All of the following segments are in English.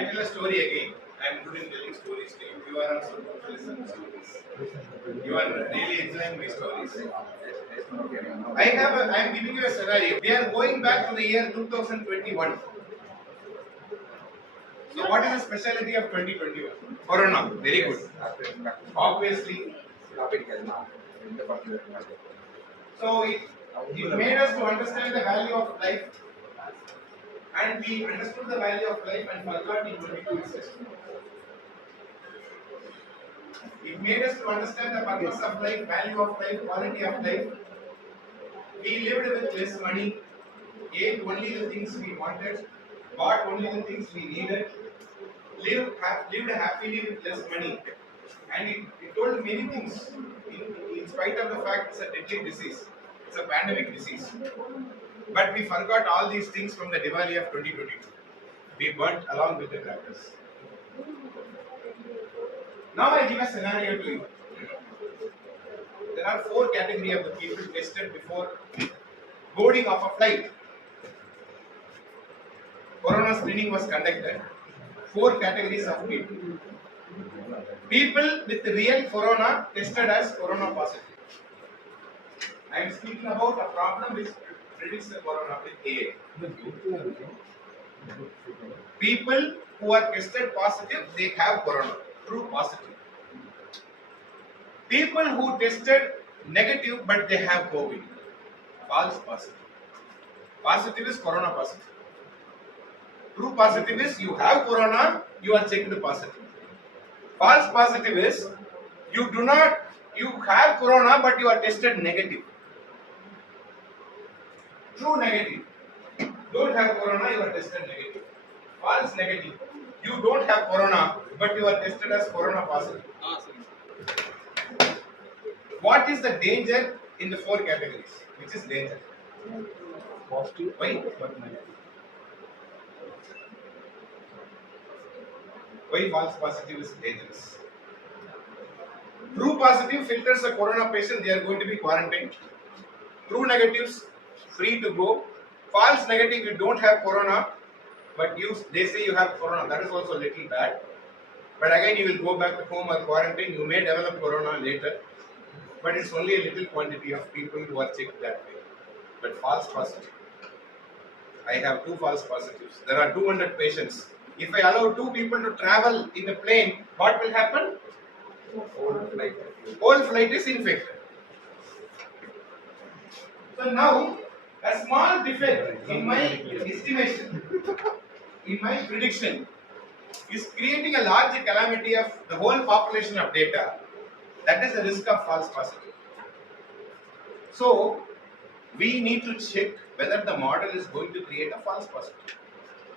I tell a story again. I am good in telling stories to you. You are also good to listen to stories. You are really enjoying my stories. I am giving you a scenario. We are going back to the year 2021. So what is the specialty of 2021? Corona. Very good. Obviously. So it made us to understand the value of life, and we understood the value of life and forgot in 22 itself. It made us to understand the purpose of life, value of life, quality of life. We lived with less money, ate only the things we wanted, bought only the things we needed, lived happily with less money. And it told many things in spite of the fact it's a deadly disease. It's a pandemic disease. But we forgot all these things from the Diwali of 2022. We burnt along with the crackers. Now I give a scenario to you. There are 4 categories of the people tested before boarding of a flight. Corona screening was conducted. 4 categories of people. People with real corona tested as corona positive. I am speaking about a problem which predicts the corona with AA. People who are tested positive, they have corona. True positive. People who tested negative but they have COVID. False positive. Positive is corona positive. True positive is you have corona, you are checked positive. False positive is you have corona but you are tested negative. True negative. Don't have corona, you are tested negative. False negative. You don't have corona but you are tested as corona positive. What is the danger in the 4 categories? Which is danger? Positive. Why? Why false positive is dangerous? True positive filters a corona patient, they are going to be quarantined. True negatives, free to go. False negative, you don't have corona, but they say you have corona. That is also a little bad. But again, you will go back to home or quarantine. You may develop corona later, but it's only a little quantity of people who are checked that way. But false positive. I have 2 false positives. There are 200 patients. If I allow 2 people to travel in a plane, what will happen? Whole flight is infected. So now, a small defect in my estimation, in my prediction, is creating a large calamity of the whole population of data. That is the risk of false positive. So, we need to check whether the model is going to create a false positive.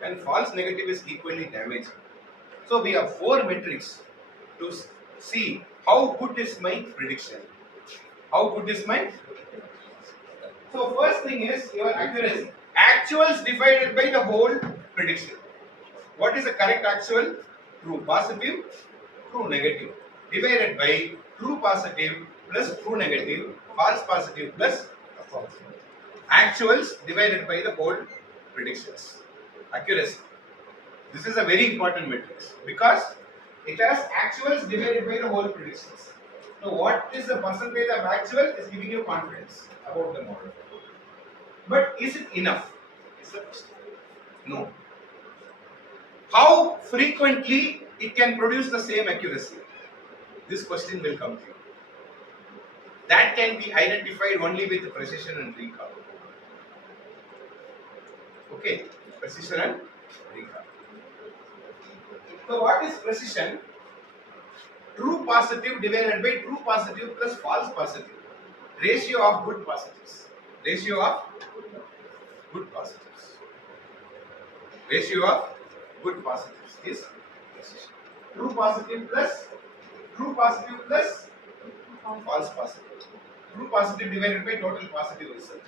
And false negative is equally damaging. So, we have 4 metrics to see how good is my prediction. How good is my? So, first thing is your accuracy. Actuals divided by the whole prediction. What is the correct actual? True positive, true negative. Divided by true positive plus true negative, false positive plus false. Actuals divided by the whole predictions. Accuracy. This is a very important matrix because it has actuals divided by the whole predictions. So what is the percentage of actual is giving you confidence about the model. But is it enough? Is the question. No. How frequently it can produce the same accuracy? This question will come to you. That can be identified only with precision and recall. Okay, precision and recall. So what is precision? True positive divided by true positive plus false positive. Ratio of good positives. Ratio of good positives. Ratio of good positives is precision. True positive plus false positive. True positive divided by total positive result.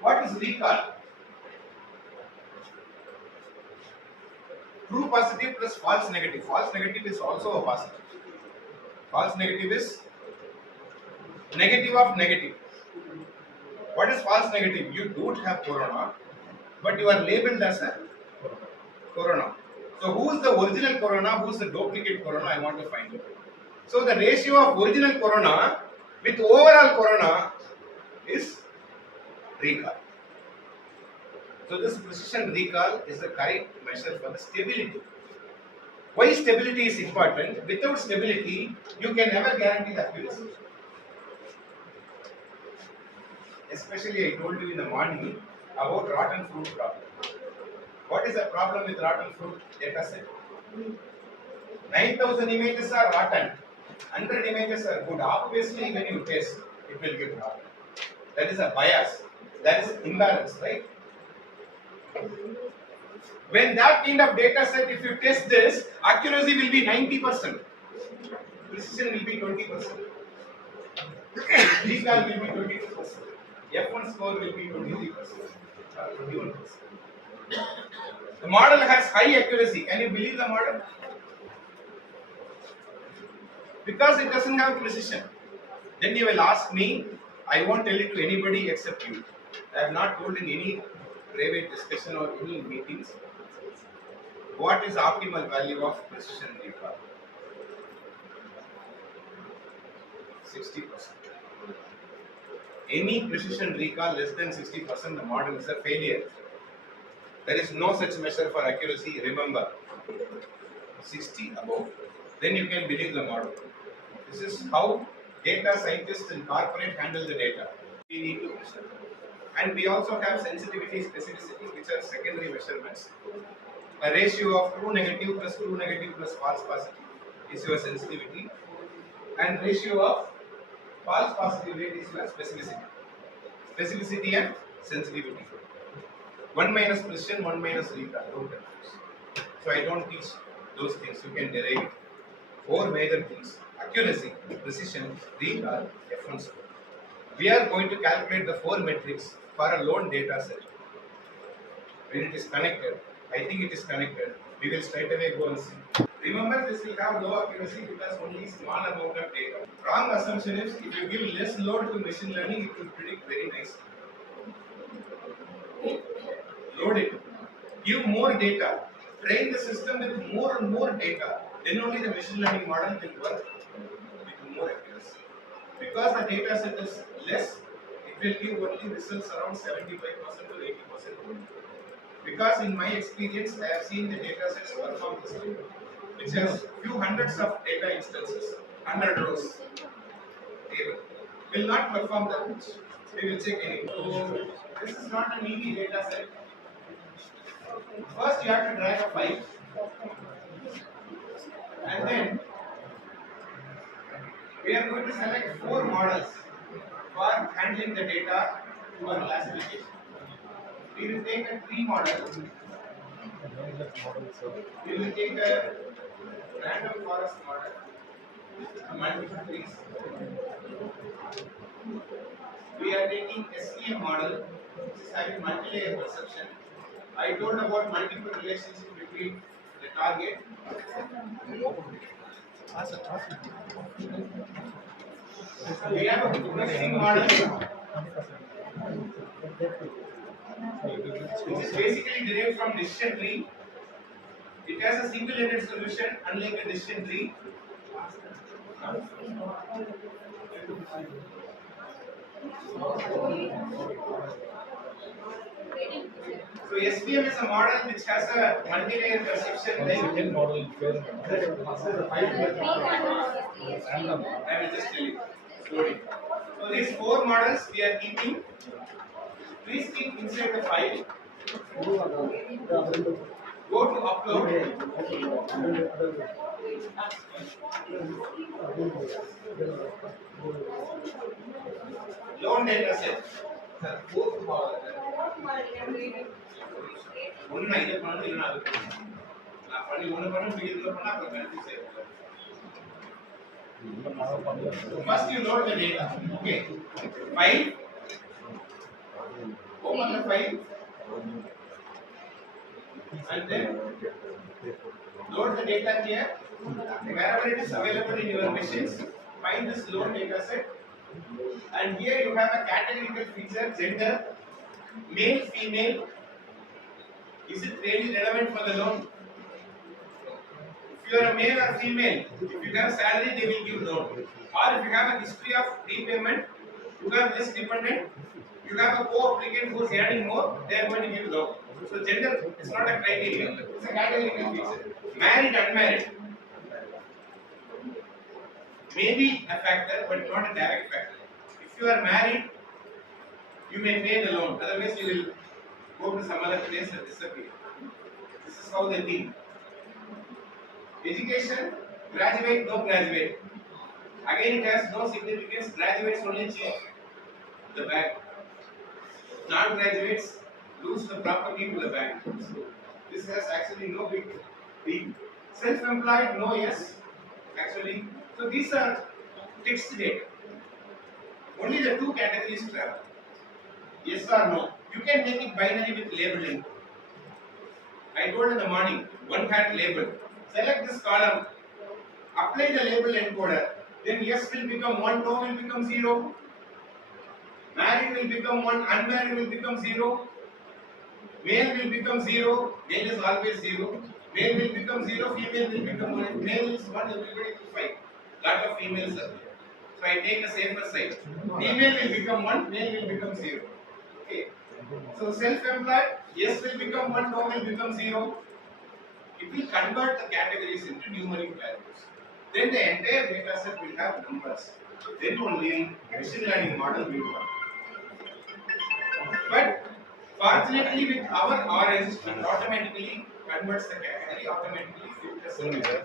What is recall? True positive plus false negative. False negative is also a positive. False negative is negative of negative. What is false negative? You don't have corona, but you are labeled as a corona. So who is the original corona, who is the duplicate corona, I want to find out. So the ratio of original corona with overall corona is recall. So this precision recall is the correct measure for the stability. Why stability is important? Without stability, you can never guarantee the accuracy. Especially I told you in the morning about rotten fruit problem. What is the problem with rotten fruit data set? 9,000 images are rotten, 100 images are good. Obviously, when you test, it will give rotten. That is a bias. That is imbalance, right? When that kind of data set, if you test this, accuracy will be 90%. Precision will be 20%. Recall will be 22%. F1 score will be 23%. 21%. The model has high accuracy. Can you believe the model? Because it doesn't have precision. Then you will ask me, I won't tell it to anybody except you. I have not told in any private discussion or any meetings what is optimal value of precision recall. 60%. Any precision recall less than 60%, the model is a failure. There is no such measure for accuracy. Remember, 60 above, then you can believe the model. This is how data scientists and corporate handle the data. We need to measure. And we also have sensitivity, specificity, which are secondary measurements. A ratio of true negative plus false positive is your sensitivity, and ratio of false positive rate is your specificity. Specificity and sensitivity. 1 minus precision, 1 minus recall. Don't confuse. So I don't teach those things. You can derive it. 4 major things: accuracy, precision, recall, F1 score. We are going to calculate the 4 metrics for a lone data set. When it is connected, I think it is connected, we will straight away go and see. Remember, this will have low accuracy because only small amount of data. Wrong assumption is if you give less load to machine learning, it will predict very nicely. Load it. Give more data. Train the system with more and more data. Then only the machine learning model will work with more accuracy. Because the data set is less, it will give only results around 75% to 80%. Because in my experience, I have seen the data sets perform this way, which has few hundreds of data instances, 100 rows table, will not perform that much. We will check anything. So this is not an easy data set. First, you have to drag a file, and then we are going to select 4 models for handling the data for classification. We will take a tree model. We will take a random forest model, multiple trees. We are taking SVM model, which is having multi-layer perception. I told about multiple relationships between the target. We have a processing model, which is basically derived from decision tree. It has a single-ended solution, unlike a decision tree. So SVM is a model which has a multi-layer perception. I will just tell you. So these 4 models we are keeping. Please keep inside the file. Go to upload. Loan data set. First you load the data. Okay. File. Open the file. And then load the data here. Wherever it is available in your machines, find this load data set. And here you have a categorical feature: gender, male, female, Is it really relevant for the loan? If you are a male or female, if you have salary, they will give loan. Or if you have a history of repayment, you have less dependent, you have a co-applicant who is earning more, they are going to give loan. So gender is not a criteria, it's a categorical feature. Married, unmarried may be a factor, but not a direct factor. If you are married, you may pay the loan, otherwise you will go to some other place and disappear. This is how they think. Education, graduate, no graduate. Again, it has no significance. Graduates only change the bank. Non-graduates lose the property to the bank. So this has actually no big deal. Self-employed, no, yes. Actually, so these are fixed data. Only the two categories travel. Yes or no. You can make it binary with labeling. I told in the morning, one had label. Select this column, apply the label encoder, then yes will become 1, no will become 0. Married will become 1, unmarried will become 0. Male will become 0, male is always 0. Male will become 0, female will become 1. Male is 1, everybody will 5. Lot of females are there. So I take a safer side. Female will become 1, male will become 0. Okay. So self-employed, yes will become 1, no will become 0. It will convert the categories into numeric values. Then the entire data set will have numbers. Then only machine learning model will work. But fortunately with our orange, it automatically converts the category, automatically filters the category.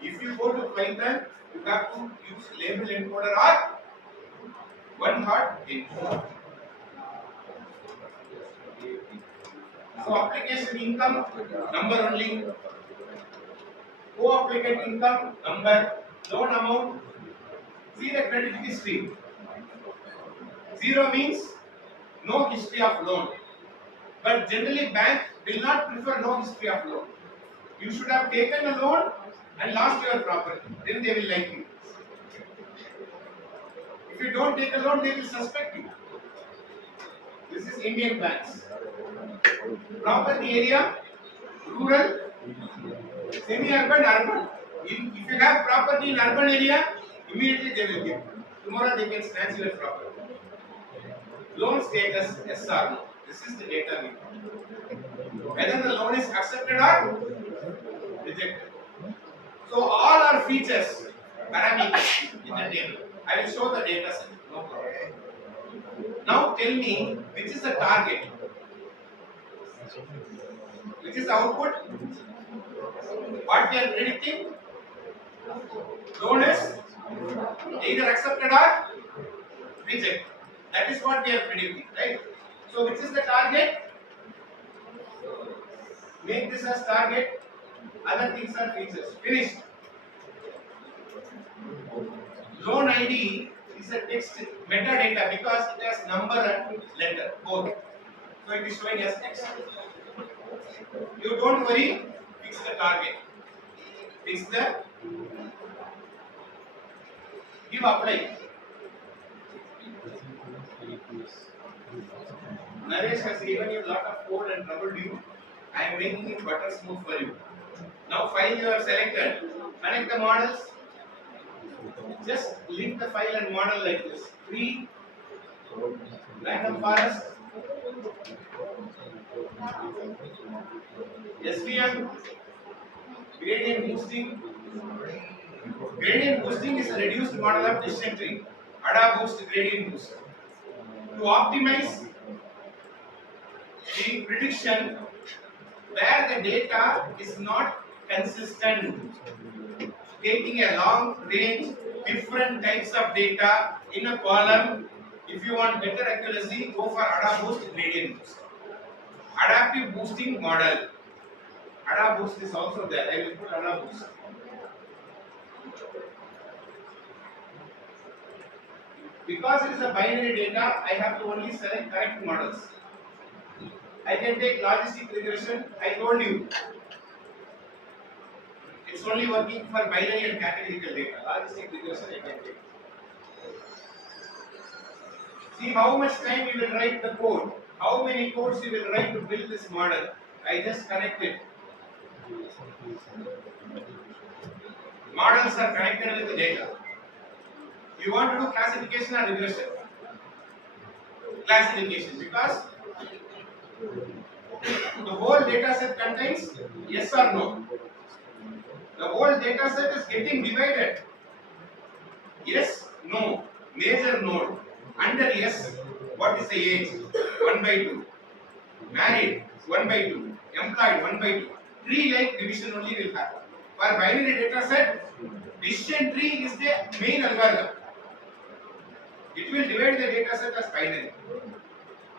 If you go to Python, you have to use label encoder or one hot encoder. So application income, number only. Co-applicant income, number. Loan amount, see the credit history. 0 means no history of loan. But generally bank will not prefer no history of loan. You should have taken a loan and lost your property. Then they will like you. If you don't take a loan, they will suspect you. This is Indian banks. Property area, rural, semi-urban, urban. If you have property in urban area, immediately they will give. Tomorrow they can snatch your property. Loan status, yes or no. This is the data we want. Whether the loan is accepted or rejected. So all our features, parameters in the table. I will show the data set. No problem. Now tell me which is the target. Which is the output? What we are predicting? Loan is either accepted or rejected. That is what we are predicting, right? So which is the target? Make this as target. Other things are features. Finished. Loan ID is a text metadata because it has number and letter both. So it is showing as text. You don't worry. Fix the target. Fix the. Give apply. Naresh has given you a lot of code and troubled you. I am making it butter smooth for you. Now file you have selected. Connect the models. Just link the file and model like this. Tree, random forest, SVM, gradient boosting. Gradient boosting is a reduced model of decision tree. Ada boost, gradient boost. To optimize the prediction where the data is not consistent, taking a long range, different types of data in a column. If you want better accuracy, go for Ada boost, gradient boost. Adaptive boosting model. Ada boost is also there. I will put Ada boost. Because it is a binary data, I have to only select correct models. I can take logistic regression. I told you. It's only working for binary and categorical data. Logistic regression I can take. See how much time you will write the code. How many codes you will write to build this model. I just connected. Models are connected with the data. You want to do classification or regression? Classification, because the whole data set contains yes or no. The whole data set is getting divided. Yes, no, major node. Under yes, what is the age? 1 by 2. Married, 1 by 2. Employed, 1 by 2. Tree like division only will happen. For binary data set, decision tree is the main algorithm. It will divide the data set as binary.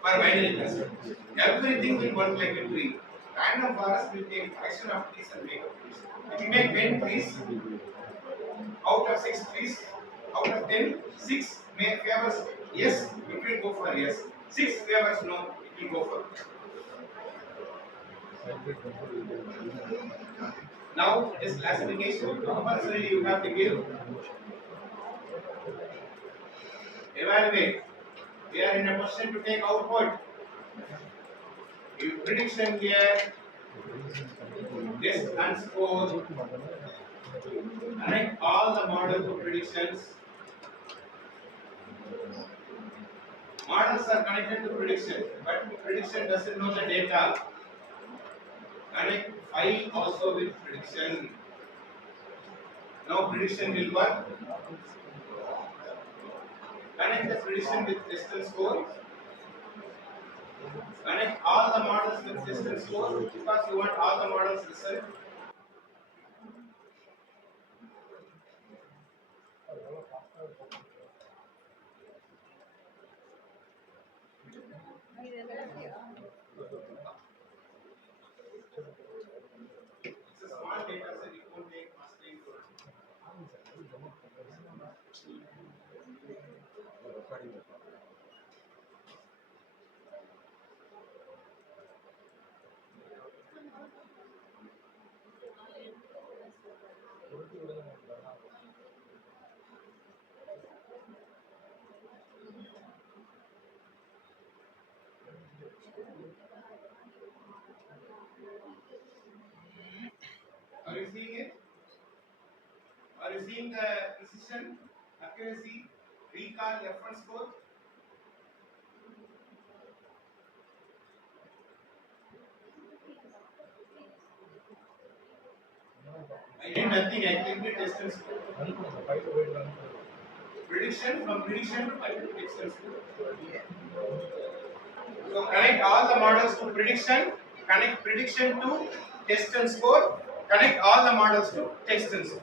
For binary cluster, everything will work like a tree. Random forest will take fraction of trees and make a trees. If you make 10 trees, out of 6 trees, out of 10, 6 may favors yes, it will go for yes. 6 favors no, it will go for. Now this classification, compulsory you have to give, evaluate. We are in a position to take output. Give prediction here, test and score. Connect all the model to predictions. Models are connected to prediction, but prediction doesn't know the data. Connect file also with prediction. Now prediction will work. Connect the prediction with test and score. Connect all the models with test and score because you want all the models result. It's a small data set, it won't take much time to run. Are you seeing it? Are you seeing the precision, accuracy, recall, F1 score? I did nothing, I clicked the test and score. Prediction, from prediction to test and score. So connect all the models to prediction, connect prediction to test and score, connect all the models to test and score.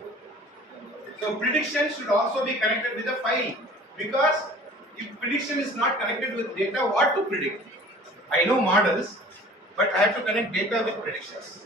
So prediction should also be connected with a file, because if prediction is not connected with data, what to predict? I know models, but I have to connect data with predictions.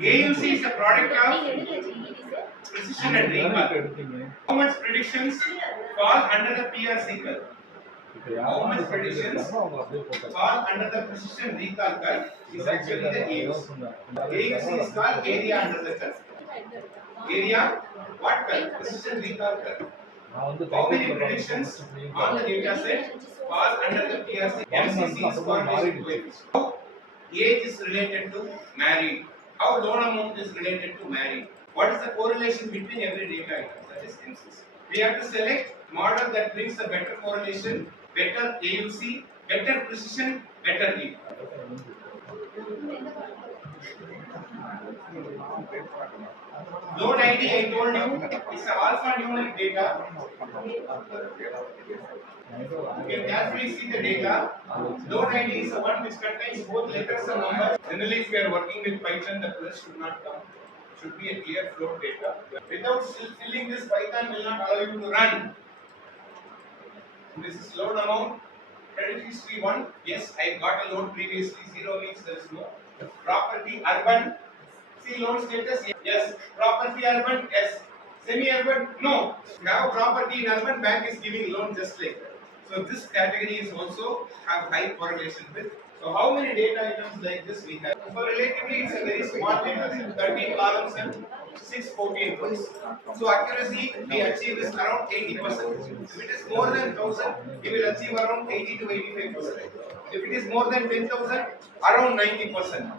AUC is the product of precision and recall. How much predictions fall under the PRC curve? How much predictions fall under the precision recall curve is actually the AUC. AUC is called area under the curve. Area, what curve? Precision recall curve. How many predictions on the data set fall under the PRC? MCC is correlation coefficient. How age is related to married? How loan amount is related to married? What is the correlation between every data item? That is MCC. We have to select model that brings a better correlation, better AUC, better precision, better yield. Load ID I told you is a alphanumeric data. You can carefully see the data. Load ID is the one which contains both letters and numbers. Generally, if you are working with Python, the plus should not come. Should be a clear float data. Without filling this, Python will not allow you to run. This is load amount. Credit history 1. Yes, I got a loan previously. 0 means there is no. Property urban. See loan status. Yes. Property urban. Yes. Semi-urban. No. Now property in urban, bank is giving loan just like that. So this category is also have high correlation with. So how many data items like this we have? So relatively it's a very small data set. 13 columns and 614 rows. So accuracy we achieve is around 80%. If it is more than 1000, we will achieve around 80 to 85%. If it is more than 10,000, around 90%.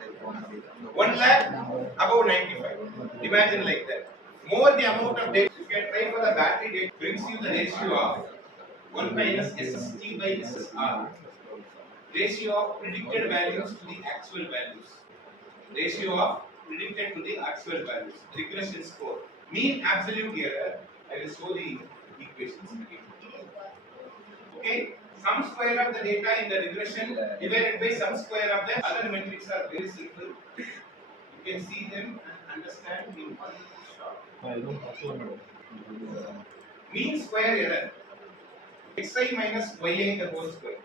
1 lakh, above 95. Imagine like that. More the amount of data you can try for the battery data brings you the ratio of 1 minus SST by SSR. Ratio of predicted values to the actual values. Ratio of predicted to the actual values. Regression score. Mean absolute error. I will show the equations again. Okay. Sum square of the data in the regression divided by sum square of the other metrics are very simple. You can see them and understand in one shot. Mean square error. Xi minus yi the whole square.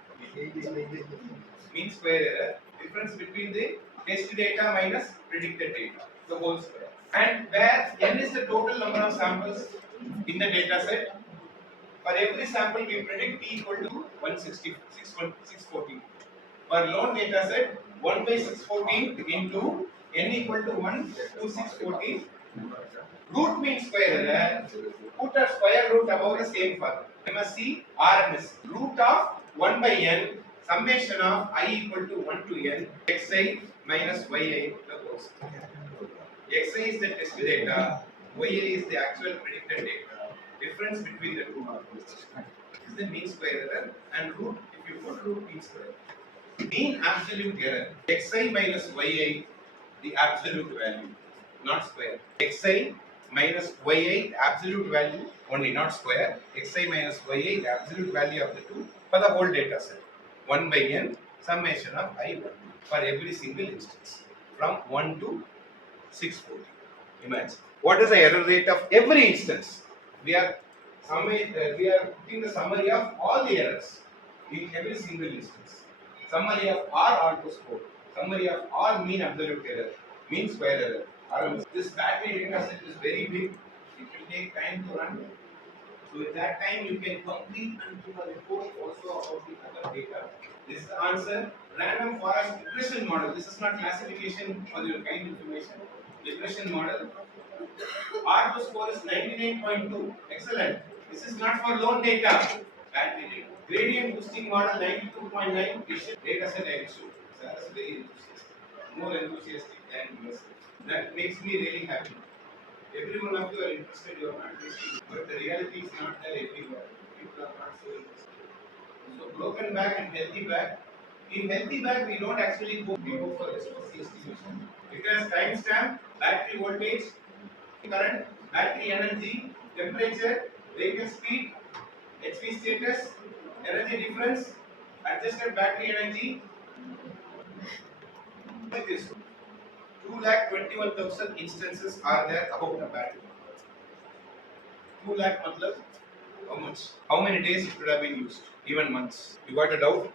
Mean square error. Difference between the test data minus predicted data. The whole square. And where n is the total number of samples in the data set. For every sample we predict t equal to 614. For loan data set 1 by 614 into n equal to 1 to 614. Root mean square error. Put a square root above the same formula. MSC RMS. Root of 1 by n summation of I equal to 1 to n xi minus yi the whole square. Xi is the test data, yi is the actual predicted data. Difference between the two is the mean square error and root. If you put root mean square, mean absolute error xi minus yi the absolute value, not square. Xi minus yi absolute value only, not square. Xi minus yi the absolute value of the two for the whole data set. 1 by n summation of I1 for every single instance from 1 to 640. Imagine what is the error rate of every instance. We are putting the summary of all the errors in every single instance. Summary of all auto score, summary of all mean absolute error, mean square error. This battery data set is very big. It will take time to run. So at that time you can complete and do a report also about the other data. This is the answer. Random forest regression model. This is not classification for your kind information. Regression model. R2 score is 99.2. Excellent. This is not for loan data. Battery data. Gradient boosting model 92.9 data set I issue. That's very enthusiastic. More enthusiastic than yours. That makes me really happy. Every one of you are interested, you are not wasting. But the reality is not there everywhere. People are not so interested. So broken back and healthy back. In healthy back, we don't actually we go for SOC estimation. It has timestamp, battery voltage, current, battery energy, temperature, vehicle speed, HV status, energy difference, adjusted battery energy. It is 2,21,000 instances are there about the battery. 2 lakh matlab how much? How many days it could have been used? Even months. You got a doubt?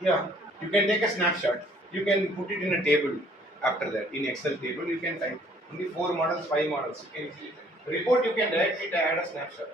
Yeah. You can take a snapshot. You can put it in a table after that. In Excel table, you can type only 4 models, 5 models. You can easily type. Report you can directly add a snapshot.